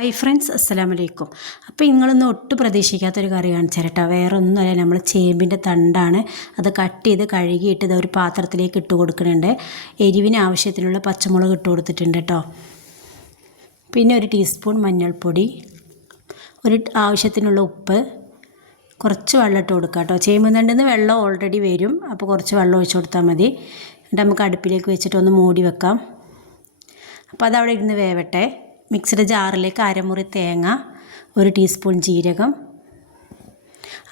Hi friends അസ്സലാമു വലൈക്കും അപ്പോൾ നിങ്ങളൊന്നും ഒട്ടും പ്രതീക്ഷിക്കാത്തൊരു കറി കാണിച്ചു കേട്ടോ വേറെ ഒന്നുമല്ല നമ്മൾ ചേമ്പിന്റെ തണ്ടാണ്. അത് കട്ട് ചെയ്ത് കഴുകിയിട്ട് ഇത് ഒരു പാത്രത്തിലേക്ക് ഇട്ട് കൊടുക്കുന്നുണ്ട്. എരിവിന് ആവശ്യത്തിനുള്ള പച്ചമുളക് ഇട്ട് കൊടുത്തിട്ടുണ്ട് കേട്ടോ. പിന്നെ ഒരു ടീസ്പൂൺ മഞ്ഞൾപ്പൊടി ഒരു ആവശ്യത്തിനുള്ള ഉപ്പ് കുറച്ച് വെള്ളം ഇട്ട് കൊടുക്കുക കേട്ടോ. ചേമ്പ് തണ്ടിൽ വെള്ളം ഓൾറെഡി വരും. അപ്പോൾ കുറച്ച് വെള്ളം ഒഴിച്ച് കൊടുത്താൽ മതി. എന്നിട്ട് നമുക്ക് അടുപ്പിലേക്ക് വെച്ചിട്ട് ഒന്ന് മൂടി വെക്കാം. അപ്പോൾ അതവിടെ ഇരുന്ന് വേവട്ടെ. മിക്സിയുടെ ജാറിലേക്ക് അരമുറി തേങ്ങ ഒരു ടീസ്പൂൺ ജീരകം.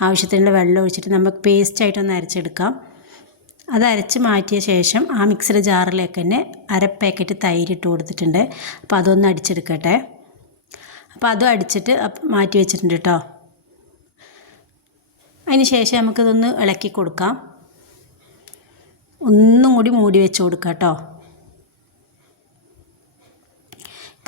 ആവശ്യത്തിനുള്ള വെള്ളം ഒഴിച്ചിട്ട് നമുക്ക് പേസ്റ്റായിട്ടൊന്ന് അരച്ചെടുക്കാം. അത് അരച്ച് മാറ്റിയ ശേഷം ആ മിക്സിയുടെ ജാറിലേക്ക് തന്നെ അര പാക്കറ്റ് തൈര് ഇട്ട് കൊടുത്തിട്ടുണ്ട്. അപ്പോൾ അതൊന്ന് അടിച്ചെടുക്കട്ടെ. അപ്പോൾ അതും അടിച്ചിട്ട് മാറ്റി വെച്ചിട്ടുണ്ട് കേട്ടോ അതിന് ശേഷം നമുക്കിതൊന്ന് ഇളക്കി കൊടുക്കാം. ഒന്നും കൂടി മൂടി വെച്ച് കൊടുക്കാം കേട്ടോ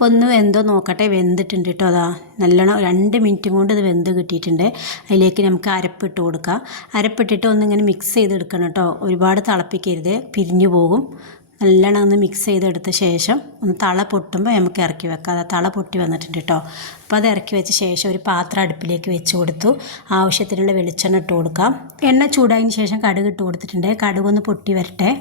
അപ്പോൾ ഒന്ന് വെന്തോ നോക്കട്ടെ. വെന്തിട്ടുണ്ട് കേട്ടോ അതാ. നല്ലോണം രണ്ട് മിനിറ്റ് കൊണ്ട് ഇത് വെന്ത് കിട്ടിയിട്ടുണ്ട്. അതിലേക്ക് നമുക്ക് അരപ്പിട്ട് കൊടുക്കാം. അരപ്പിട്ടിട്ട് ഒന്നിങ്ങനെ മിക്സ് ചെയ്തെടുക്കണം കേട്ടോ. ഒരുപാട് തിളപ്പിക്കരുത്. പിരിഞ്ഞു പോകും. നല്ലോണം ഒന്ന് മിക്സ് ചെയ്തെടുത്ത ശേഷം ഒന്ന് തള പൊട്ടുമ്പോൾ നമുക്ക് ഇറക്കി വെക്കാം. അത് തള പൊട്ടി വന്നിട്ടുണ്ട് കേട്ടോ. അപ്പോൾ അത് ഇറക്കി വെച്ച ശേഷം ഒരു പാത്രം അടുപ്പിലേക്ക് വെച്ച് കൊടുത്തു. ആവശ്യത്തിനുള്ള വെളിച്ചെണ്ണ ഇട്ട് കൊടുക്കാം. എണ്ണ ചൂടായതിന് ശേഷം കടുക് ഇട്ട് കൊടുത്തിട്ടുണ്ട്. കടുകൊന്ന് പൊട്ടി വരട്ടെ.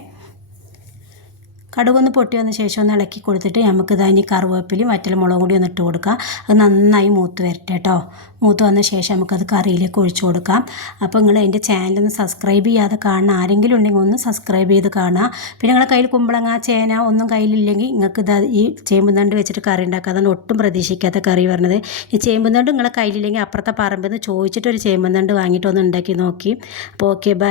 കടുകൊന്ന് പൊട്ടി വന്ന ശേഷം ഒന്ന് ഇളക്കി കൊടുത്തിട്ട് നമുക്ക് ഇനി കറുവേപ്പിലും വറ്റൽ മുളകും കൂടി ഒന്ന് ഇട്ട് കൊടുക്കാം. അത് നന്നായി മൂത്ത് വരട്ടെ കേട്ടോ മൂത്ത് വന്ന ശേഷം നമുക്കത് കറിയിലേക്ക് ഒഴിച്ചു കൊടുക്കാം. അപ്പോൾ നിങ്ങൾ എന്റെ ഒന്ന് സബ്സ്ക്രൈബ് ചെയ്യാതെ കാണുന്ന ആരെങ്കിലും ഉണ്ടെങ്കിൽ ഒന്ന് സബ്സ്ക്രൈബ് ചെയ്ത് കാണുക. പിന്നെ നിങ്ങളുടെ കയ്യിൽ കുമ്പളങ്ങ ചേന ഒന്നും കയ്യിലില്ലെങ്കിൽ നിങ്ങൾക്ക് ഇത് ഈ ചേമ്പുന്തണ്ട് വെച്ചിട്ട് കറി ഉണ്ടാക്കുക അതാണ് ഒട്ടും പ്രതീക്ഷിക്കാത്ത കറി പറഞ്ഞത്. ഈ ചേമ്പുന്തണ്ട് നിങ്ങളുടെ കയ്യിലില്ലെങ്കിൽ അപ്പുറത്തെ പറമ്പിൽ നിന്ന് ചോദിച്ചിട്ട് ഒരു ചേമ്പുന്തണ്ട് വാങ്ങിയിട്ട് ഒന്ന് ഉണ്ടാക്കി നോക്കി. അപ്പോൾ ഓക്കെ ബൈ.